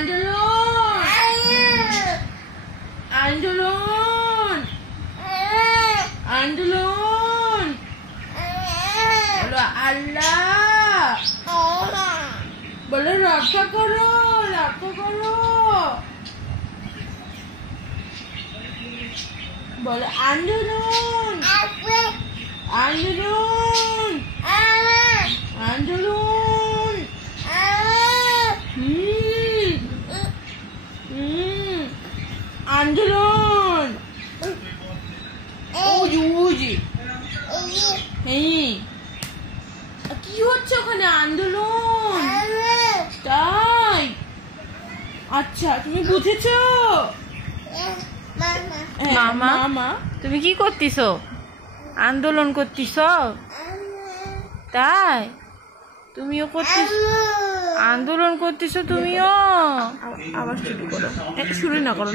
আন্দোলন আন্দোলন আন্দোলন বলো আল্লাহ, বলো রক্ষা করো, রক্ষা করো, বলো আন্দোলন আন্দোলন আন্দোলন আন্দোলন কি হচ্ছে ওখানে? আন্দোলন, তাই? আচ্ছা, তুমি বুঝেছো? মামা তুমি কি করতেছ? আন্দোলন করতেছ? তাই তুমিও করতেছ? আন্দোলন করতেছ তুমিও? আবার শুরু করো, শুরু না করো।